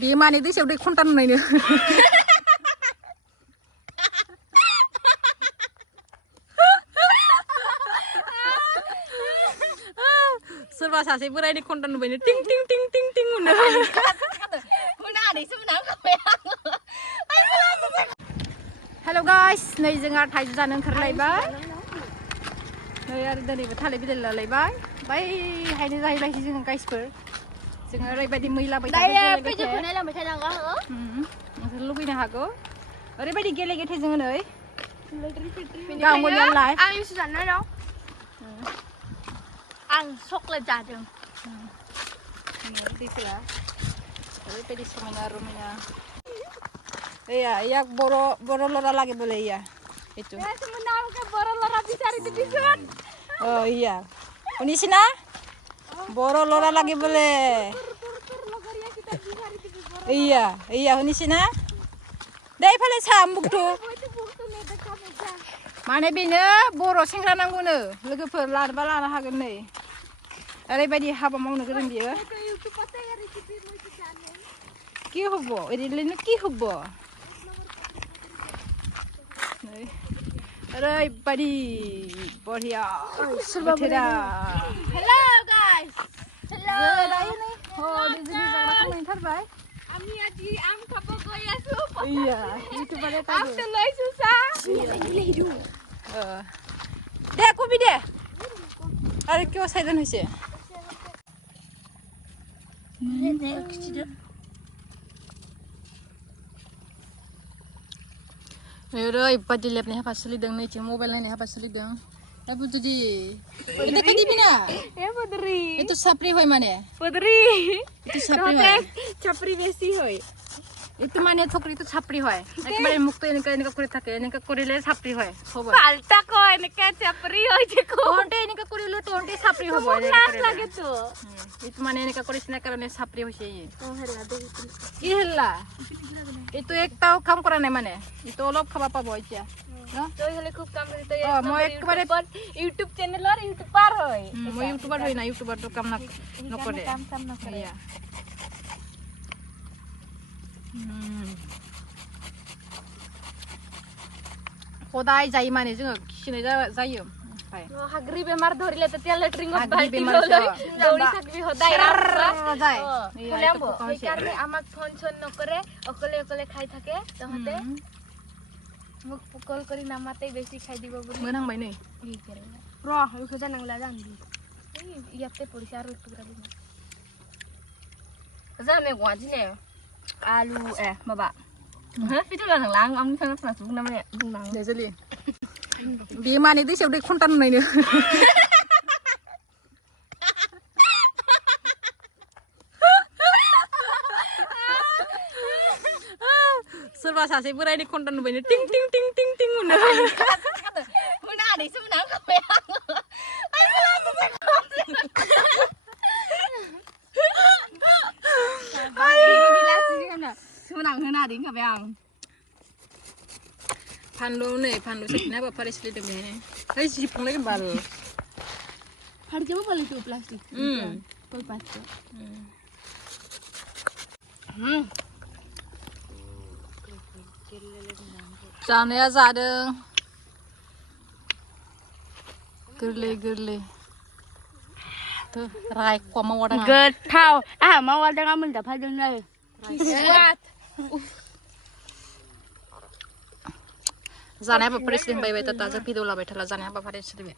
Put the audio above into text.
बे माने दैसायाव दै खन्था नुनायनो सोरबा सासे बोरायनि खन्था नुबायनो टिं टिं टिं टिं टिं होनो हेल' गाइस नै जोंहा थाइजौ जानो ओंखारलायबाय नै आरो दिनैबो थालिर बिलाइ लालायबाय बैहायनो जाहैलायसै जोङो गाइसफोर जोङो ओरैबायदि मैला नोंसोर लुबैनो हागौ ओरैबायदि गेलेगेथे जोङो नै गावलाय आं इसे जानो दं आं चकलेट जादों दैफोरा ओरैबायदि समायना रमायना iya boro lora lagi boleh ya itu ya sebenarnya ke boro lora bisa di bisun oh iya ini sini boro lora lagi boleh iya ini sini dai pale sambuk tuh mana bini boro sengra nangguno logoफोर लानोबा लानो हागोन नै ओरैबायदि हाबा मावनो गोरों बियो কি হব এদিলেনো কি হব ओरैबायदि बरिया बोथोरा हेलो गाइस हेलो जोंनि जाग्राखौ मोनथारबाय आंनि आजि आम खाबो गयासु iya इउटुबारे आम तेलै सुसा दे कबि दे आरो किय साइडन হৈছে ओरैबायदि लेबनि हाबा सोलिदों नैथिं मबाइल नायनाय हाबा सोलिदों दाबो जुदि এটা কে দিবি না পদরি এটা সাপরি হয় মানে পদরি এটা সাপরি হয় ছাপরি বেশি হয় itu মানে থকরি তো ছাপরি হয় একবারে মুক্ত এনেকা করে থাকে এনেকা করিলে ছাপরি হয় খবর পাল্টা কয় এনেকা ছাপরি হয় যে টোনটে এনেকা করিলে টোনটে ছাপরি হবে ক্লাস লাগে তো itu মানে এনেকা করিস না কারণে ছাপরি হইছে ও হেলা দেখ কি হেলা itu একটাও কাম কৰা নাই মানে itu অলপ খাবা পাবো এতিয়া তই হলে খুব কাম কৰি তই মই একবাৰে ইউটিউব চ্যানেলৰ ইউটিউবাৰ হয় মই ইউটিউবাৰ হই না ইউটিউবাৰ তো কাম না নকৰে কাম নকৰে সদায় যাই মানে जोङो खिनाय जायो हाग्रि बेमार धरिले তেতিয়া লেট্ৰিঙত বাল্টি লৈ দৌৰি থাকিবি সদায় যায় সেইকাৰণে আমাক ফোন চোন নকৰে অকলে অকলে খাই থাকে তহতে মোক কল কৰি নামাতেই বেছি খাই দিব বুলি मोनहांबाय नै ৰ এইখো জানাংলা জানবি ইয়াতে পৰিছে আৰু টুকুৰা দিম জানে গৱাজিনে आलु माबा भिडिअ लानांला आं आंनि खोनासुं नामा बुंनां दे जलि बे माने दैसायाव दै खन्था नुनायनो सोरबा सासे बोरायनि खन्था नुबायनो टिं टिं टिं टिं टिं होनो मोना आदैसो मोना खाबाय आं फानलु नै फानलु सेखना बा फारि सोलिदों बेहायनो ओइ जिफुंलायगोन बाल फारजेबो बालैतो प्लास्टिक कल पास्ता जानाया जादों गोरलै गोरलै to रायखवा मावादां गोथाव आहा मावादां मोनजाफादों नै जानाय हाबाफारि सोलिबाय थाला जों भिडिअ लाबाय थाला जानाय हाबाफारि सोलिबाय